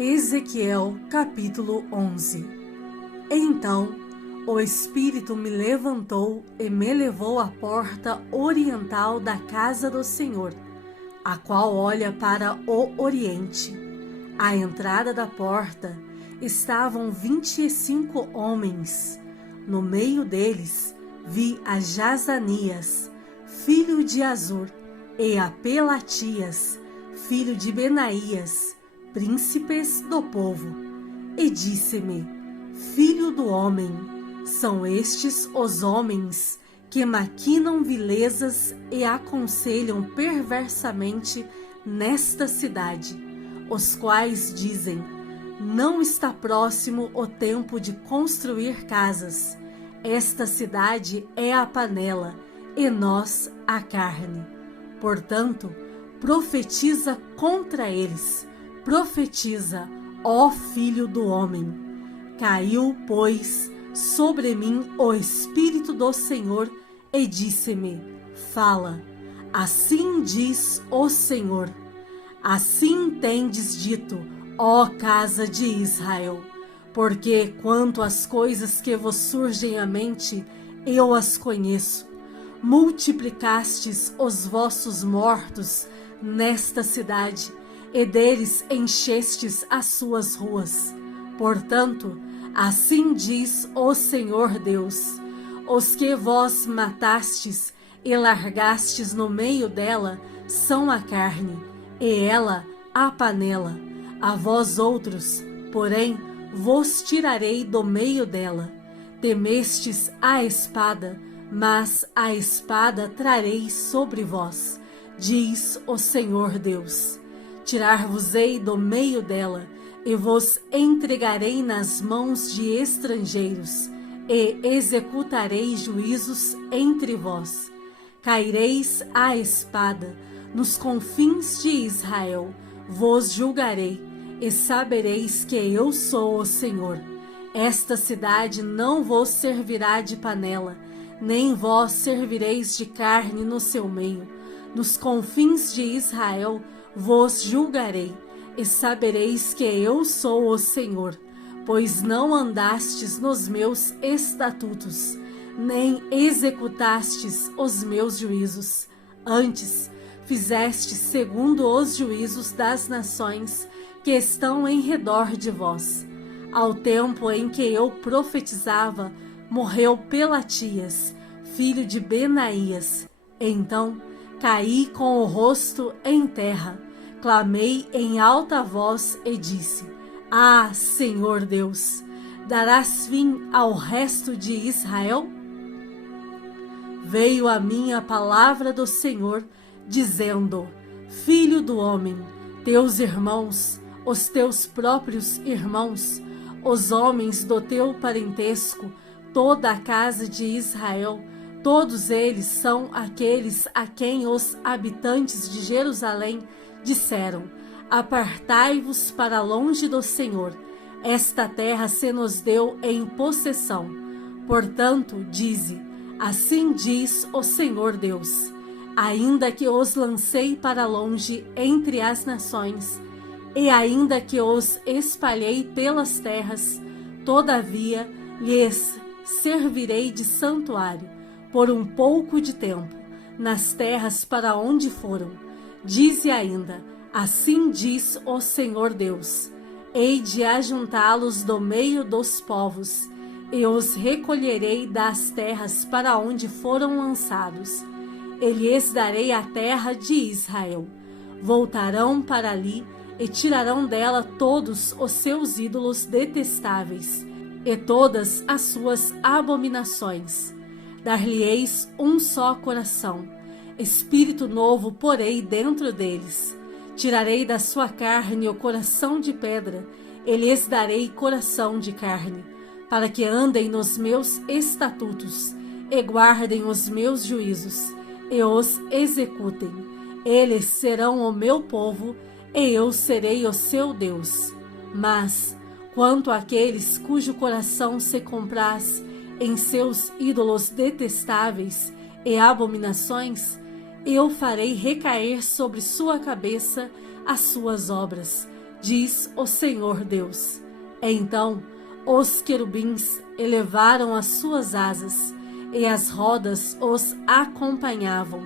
Ezequiel capítulo 11. Então o Espírito me levantou e me levou à porta oriental da casa do Senhor, a qual olha para o oriente. À entrada da porta estavam 25 homens. No meio deles vi a Jazanias, filho de Azur, e a Pelatias, filho de Benaías, príncipes do povo. E disse-me: Filho do homem, são estes os homens que maquinam vilezas e aconselham perversamente nesta cidade, os quais dizem: não está próximo o tempo de construir casas. Esta cidade é a panela, e nós a carne. Portanto, profetiza contra eles. Profetiza, ó filho do homem. Caiu, pois, sobre mim o Espírito do Senhor e disse-me: fala, assim diz o Senhor. Assim tendes dito, ó casa de Israel, porque quanto às coisas que vos surgem à mente, eu as conheço. Multiplicastes os vossos mortos nesta cidade, e deles enchestes as suas ruas. Portanto, assim diz o Senhor Deus: os que vós matastes e largastes no meio dela são a carne, e ela a panela. A vós outros, porém, vos tirarei do meio dela. Temestes a espada, mas a espada trarei sobre vós, diz o Senhor Deus. Tirar-vos-ei do meio dela, e vos entregarei nas mãos de estrangeiros, e executarei juízos entre vós. Caireis à espada, nos confins de Israel, vos julgarei, e sabereis que eu sou o Senhor. Esta cidade não vos servirá de panela, nem vós servireis de carne no seu meio. Nos confins de Israel vos julgarei, e sabereis que eu sou o Senhor, pois não andastes nos meus estatutos, nem executastes os meus juízos. Antes, fizeste segundo os juízos das nações que estão em redor de vós. Ao tempo em que eu profetizava, morreu Pelatias, filho de Benaías. Então caí com o rosto em terra, clamei em alta voz e disse: Ah, Senhor Deus, darás fim ao resto de Israel? Veio a mim a palavra do Senhor, dizendo: Filho do homem, teus irmãos, os teus próprios irmãos, os homens do teu parentesco, toda a casa de Israel, todos eles são aqueles a quem os habitantes de Jerusalém disseram: Apartai-vos para longe do Senhor, esta terra se nos deu em possessão. Portanto, dize: assim diz o Senhor Deus: ainda que os lancei para longe entre as nações, e ainda que os espalhei pelas terras, todavia lhes servirei de santuário por um pouco de tempo, nas terras para onde foram. Dize ainda: assim diz o Senhor Deus: hei de ajuntá-los do meio dos povos, e os recolherei das terras para onde foram lançados, e lhes darei a terra de Israel. Voltarão para ali e tirarão dela todos os seus ídolos detestáveis e todas as suas abominações. Dar-lhe-eis um só coração, espírito novo porei dentro deles. Tirarei da sua carne o coração de pedra, e lhes darei coração de carne, para que andem nos meus estatutos, e guardem os meus juízos, e os executem. Eles serão o meu povo, e eu serei o seu Deus. Mas, quanto àqueles cujo coração se compraz em seus ídolos detestáveis e abominações, eu farei recair sobre sua cabeça as suas obras, diz o Senhor Deus. Então os querubins elevaram as suas asas, e as rodas os acompanhavam,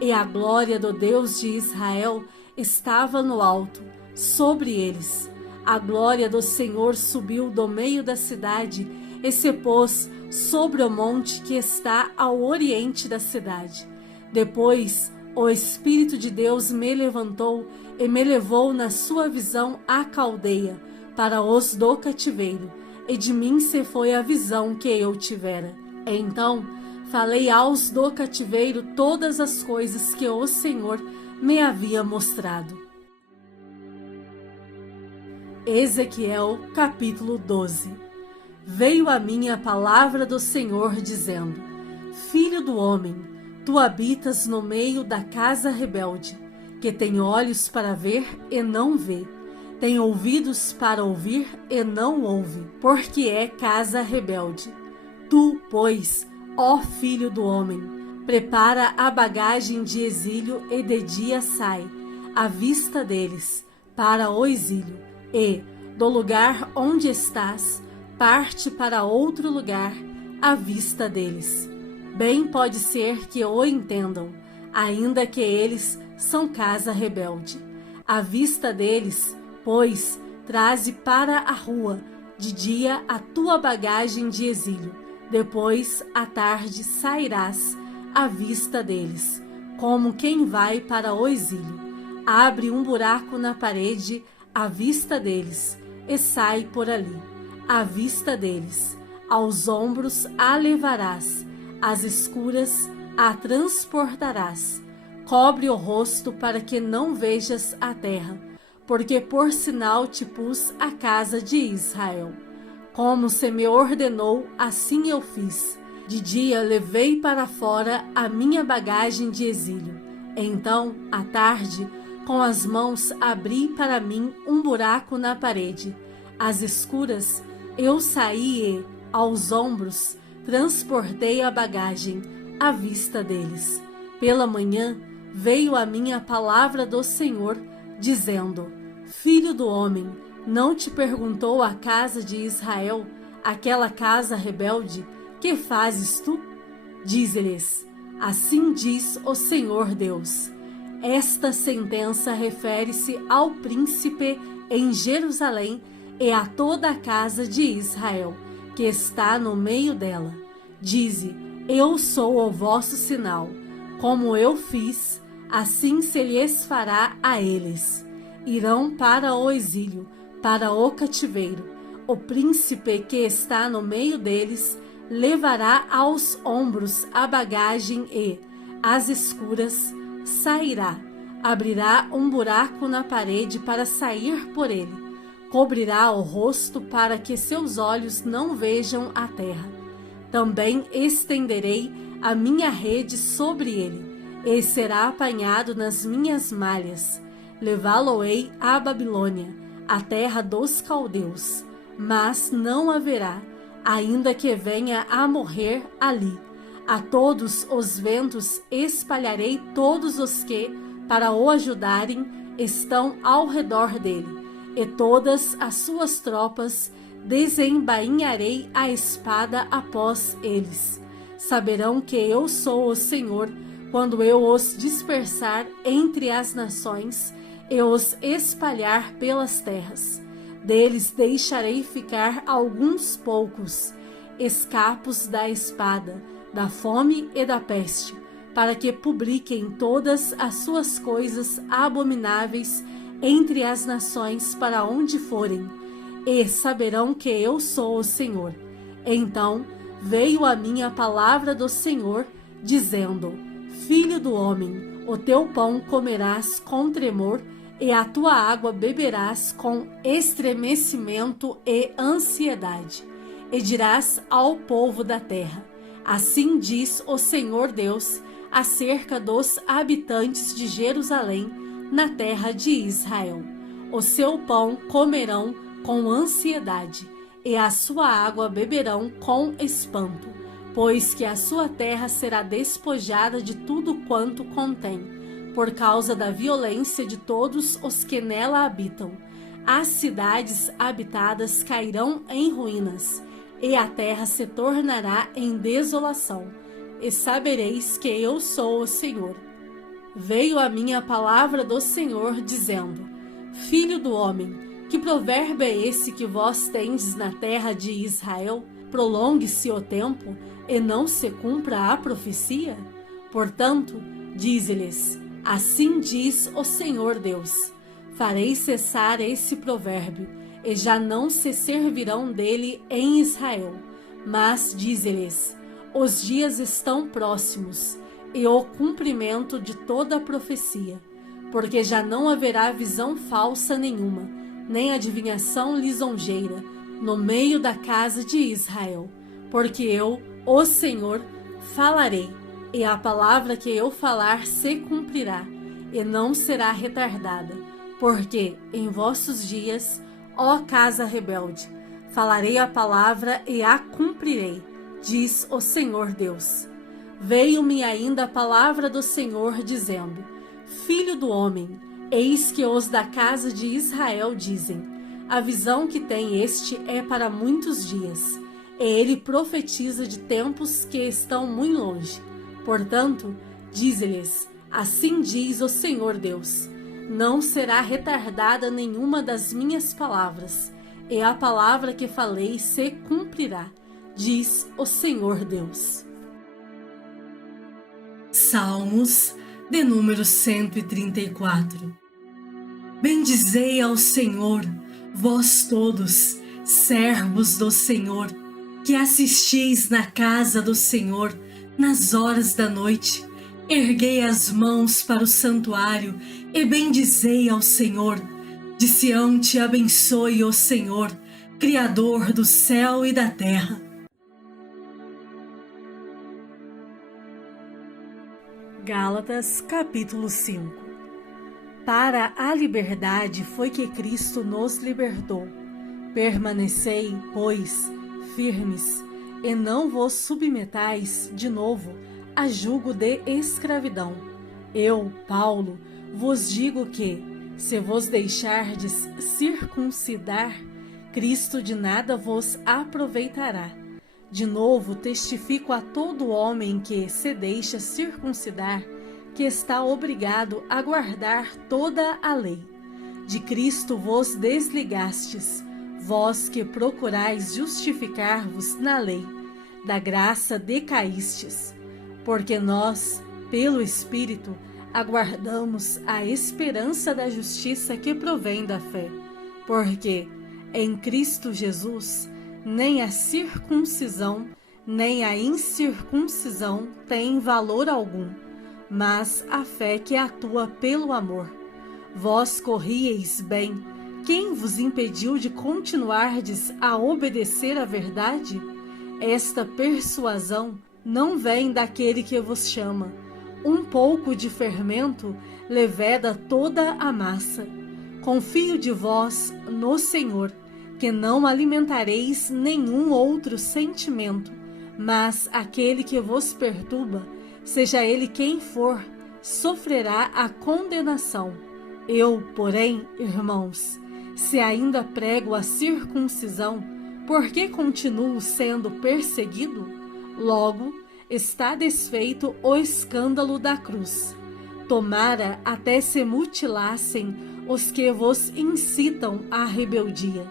e a glória do Deus de Israel estava no alto, sobre eles. A glória do Senhor subiu do meio da cidade e se pôs sobre o monte que está ao oriente da cidade. Depois o Espírito de Deus me levantou e me levou na sua visão à Caldeia, para os do cativeiro, e de mim se foi a visão que eu tivera. Então falei aos do cativeiro todas as coisas que o Senhor me havia mostrado. Ezequiel capítulo 12. Veio a mim a palavra do Senhor dizendo: Filho do homem, tu habitas no meio da casa rebelde, que tem olhos para ver e não vê, tem ouvidos para ouvir e não ouve, porque é casa rebelde. Tu, pois, ó filho do homem, prepara a bagagem de exílio e de dia sai, à vista deles, para o exílio, e, do lugar onde estás, parte para outro lugar, à vista deles. Bem pode ser que o entendam, ainda que eles são casa rebelde. À vista deles, pois, traze para a rua, de dia a tua bagagem de exílio, depois à tarde sairás à vista deles, como quem vai para o exílio. Abre um buraco na parede à vista deles, e sai por ali, à vista deles. Aos ombros a levarás, às escuras a transportarás. Cobre o rosto para que não vejas a terra, porque por sinal te pus a casa de Israel. Como se me ordenou, assim eu fiz. De dia levei para fora a minha bagagem de exílio. Então, à tarde, com as mãos abri para mim um buraco na parede. Às escuras, eu saí e, aos ombros, transportei a bagagem à vista deles. Pela manhã, veio a mim a palavra do Senhor, dizendo: Filho do homem, não te perguntou a casa de Israel, aquela casa rebelde, que fazes tu? Dize-lhes: assim diz o Senhor Deus. Esta sentença refere-se ao príncipe em Jerusalém e a toda a casa de Israel, que está no meio dela. Dize: eu sou o vosso sinal. Como eu fiz, assim se lhes fará a eles. Irão para o exílio, para o cativeiro. O príncipe que está no meio deles levará aos ombros a bagagem e, às escuras, sairá. Abrirá um buraco na parede para sair por ele. Cobrirá o rosto para que seus olhos não vejam a terra. Também estenderei a minha rede sobre ele, e será apanhado nas minhas malhas. Levá-lo-ei à Babilônia, a terra dos caldeus, mas não haverá, ainda que venha a morrer ali. A todos os ventos espalharei todos os que, para o ajudarem, estão ao redor dele, e todas as suas tropas desembainharei a espada após eles. Saberão que eu sou o Senhor, quando eu os dispersar entre as nações e os espalhar pelas terras. Deles deixarei ficar alguns poucos, escapos da espada, da fome e da peste, para que publiquem todas as suas coisas abomináveis entre as nações para onde forem, e saberão que eu sou o Senhor. Então veio a mim a palavra do Senhor, dizendo: Filho do homem, o teu pão comerás com tremor, e a tua água beberás com estremecimento e ansiedade. E dirás ao povo da terra: assim diz o Senhor Deus acerca dos habitantes de Jerusalém, na terra de Israel: o seu pão comerão com ansiedade, e a sua água beberão com espanto, pois que a sua terra será despojada de tudo quanto contém, por causa da violência de todos os que nela habitam. As cidades habitadas cairão em ruínas, e a terra se tornará em desolação, e sabereis que eu sou o Senhor. Veio a mim a palavra do Senhor, dizendo: Filho do homem, que provérbio é esse que vós tendes na terra de Israel? Prolongue-se o tempo, e não se cumpra a profecia? Portanto, dize-lhes: Assim diz o Senhor Deus: Farei cessar esse provérbio, e já não se servirão dele em Israel. Mas dize-lhes: Os dias estão próximos, e o cumprimento de toda a profecia, porque já não haverá visão falsa nenhuma, nem adivinhação lisonjeira, no meio da casa de Israel. Porque eu, o Senhor, falarei, e a palavra que eu falar se cumprirá, e não será retardada. Porque em vossos dias, ó casa rebelde, falarei a palavra e a cumprirei, diz o Senhor Deus. Veio-me ainda a palavra do Senhor, dizendo: Filho do homem, eis que os da casa de Israel dizem: A visão que tem este é para muitos dias, e ele profetiza de tempos que estão muito longe. Portanto, dize-lhes: Assim diz o Senhor Deus: Não será retardada nenhuma das minhas palavras, e a palavra que falei se cumprirá, diz o Senhor Deus. Salmos de número 134. Bendizei ao Senhor, vós todos, servos do Senhor, que assistis na casa do Senhor nas horas da noite. Erguei as mãos para o santuário e bendizei ao Senhor. De Sião te abençoe o Senhor, Criador do céu e da terra. Gálatas capítulo 5. Para a liberdade foi que Cristo nos libertou. Permanecei, pois, firmes, e não vos submetais de novo a jugo de escravidão. Eu, Paulo, vos digo que, se vos deixardes circuncidar, Cristo de nada vos aproveitará. De novo testifico a todo homem que se deixa circuncidar, que está obrigado a guardar toda a lei. De Cristo vos desligastes, vós que procurais justificar-vos na lei, da graça decaístes. Porque nós, pelo Espírito, aguardamos a esperança da justiça que provém da fé. Porque em Cristo Jesus, nem a circuncisão, nem a incircuncisão têm valor algum, mas a fé que atua pelo amor. Vós corrieis bem. Quem vos impediu de continuardes a obedecer à verdade? Esta persuasão não vem daquele que vos chama. Um pouco de fermento leveda toda a massa. Confio de vós no Senhor, que não alimentareis nenhum outro sentimento, mas aquele que vos perturba, seja ele quem for, sofrerá a condenação. Eu, porém, irmãos, se ainda prego a circuncisão, por que continuo sendo perseguido? Logo, está desfeito o escândalo da cruz. Tomara até se mutilassem os que vos incitam à rebeldia.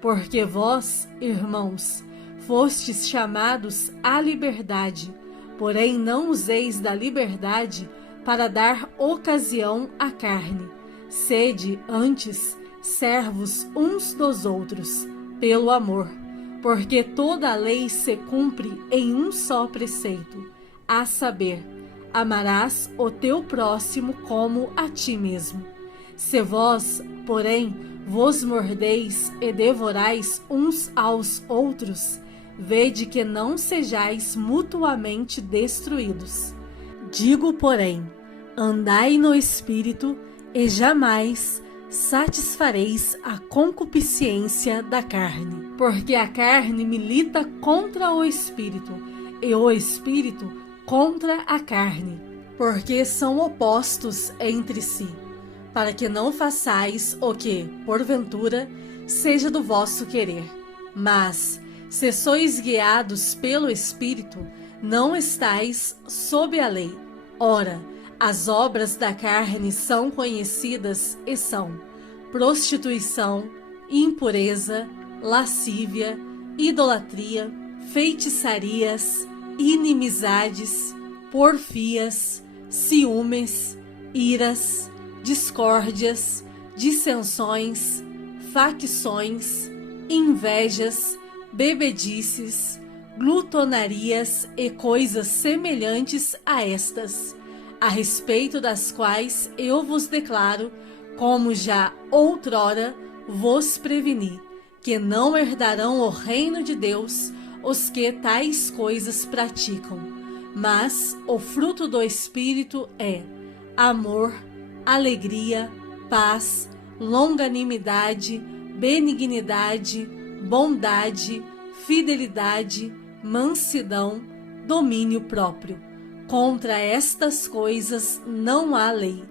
Porque vós, irmãos, fostes chamados à liberdade, porém não useis da liberdade para dar ocasião à carne. Sede, antes, servos uns dos outros, pelo amor, porque toda a lei se cumpre em um só preceito, a saber, amarás o teu próximo como a ti mesmo. Se vós, porém, vos mordeis e devorais uns aos outros, vede que não sejais mutuamente destruídos. Digo, porém, andai no Espírito, e jamais satisfareis a concupiscência da carne. Porque a carne milita contra o Espírito, e o Espírito contra a carne, porque são opostos entre si, para que não façais o que, porventura, seja do vosso querer. Mas, se sois guiados pelo Espírito, não estais sob a lei. Ora, as obras da carne são conhecidas e são prostituição, impureza, lascívia, idolatria, feitiçarias, inimizades, porfias, ciúmes, iras, discórdias, dissensões, facções, invejas, bebedices, glutonarias e coisas semelhantes a estas, a respeito das quais eu vos declaro, como já outrora vos preveni, que não herdarão o reino de Deus os que tais coisas praticam. Mas o fruto do Espírito é amor, alegria, paz, longanimidade, benignidade, bondade, fidelidade, mansidão, domínio próprio. Contra estas coisas não há lei.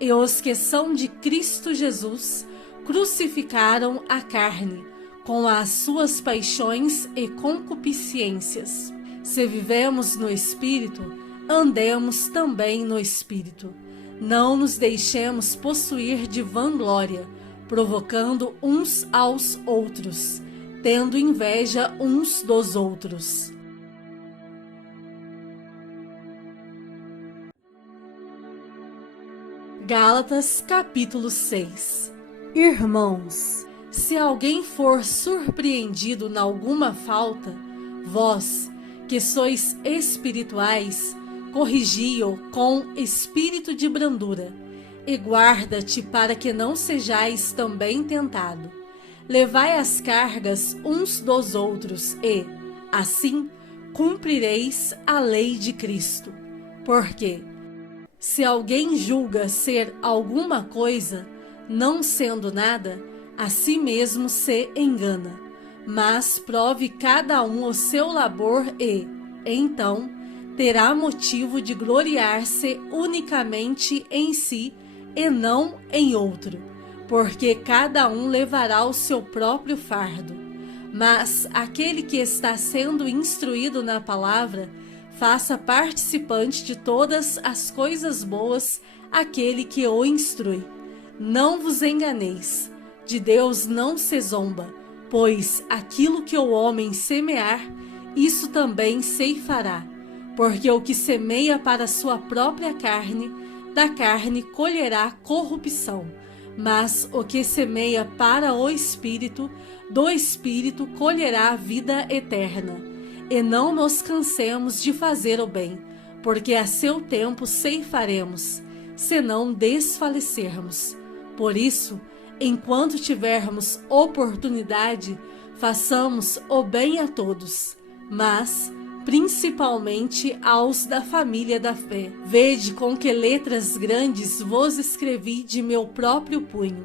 E os que são de Cristo Jesus crucificaram a carne, com as suas paixões e concupiscências. Se vivemos no Espírito, andemos também no Espírito. Não nos deixemos possuir de vanglória, provocando uns aos outros, tendo inveja uns dos outros. Gálatas capítulo 6. Irmãos, se alguém for surpreendido em alguma falta, vós, que sois espirituais, corrigi-o com espírito de brandura, e guarda-te para que não sejais também tentado. Levai as cargas uns dos outros e, assim, cumprireis a lei de Cristo. Porque, se alguém julga ser alguma coisa, não sendo nada, a si mesmo se engana. Mas prove cada um o seu labor e, então, terá motivo de gloriar-se unicamente em si e não em outro, porque cada um levará o seu próprio fardo. Mas aquele que está sendo instruído na palavra, faça participante de todas as coisas boas aquele que o instrui. Não vos enganeis, de Deus não se zomba, pois aquilo que o homem semear, isso também ceifará. Porque o que semeia para a sua própria carne, da carne colherá corrupção. Mas o que semeia para o Espírito, do Espírito colherá a vida eterna. E não nos cansemos de fazer o bem, porque a seu tempo ceifaremos, se não desfalecermos. Por isso, enquanto tivermos oportunidade, façamos o bem a todos, mas principalmente aos da família da fé. Vede com que letras grandes vos escrevi de meu próprio punho.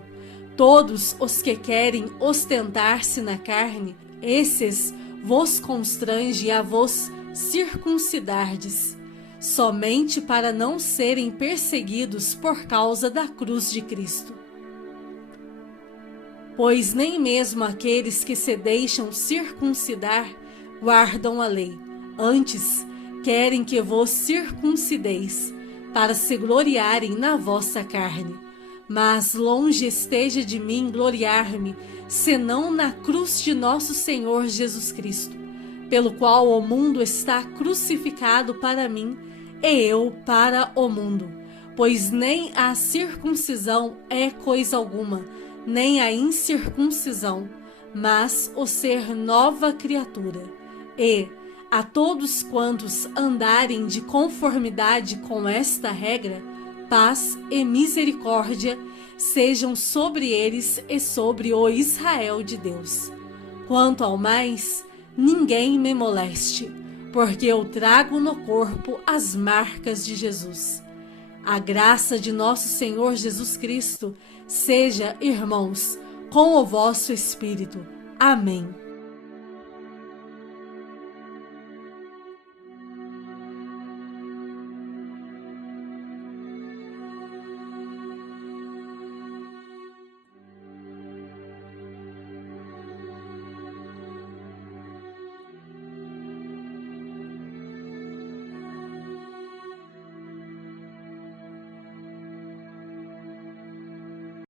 Todos os que querem ostentar-se na carne, esses vos constrange a vos circuncidardes, somente para não serem perseguidos por causa da cruz de Cristo. Pois nem mesmo aqueles que se deixam circuncidar guardam a lei. Antes, querem que vos circuncideis, para se gloriarem na vossa carne. Mas longe esteja de mim gloriar-me, senão na cruz de nosso Senhor Jesus Cristo, pelo qual o mundo está crucificado para mim, e eu para o mundo. Pois nem a circuncisão é coisa alguma, nem a incircuncisão, mas o ser nova criatura. E a todos quantos andarem de conformidade com esta regra, paz e misericórdia sejam sobre eles e sobre o Israel de Deus. Quanto ao mais, ninguém me moleste, porque eu trago no corpo as marcas de Jesus. A graça de nosso Senhor Jesus Cristo seja, irmãos, com o vosso espírito. Amém.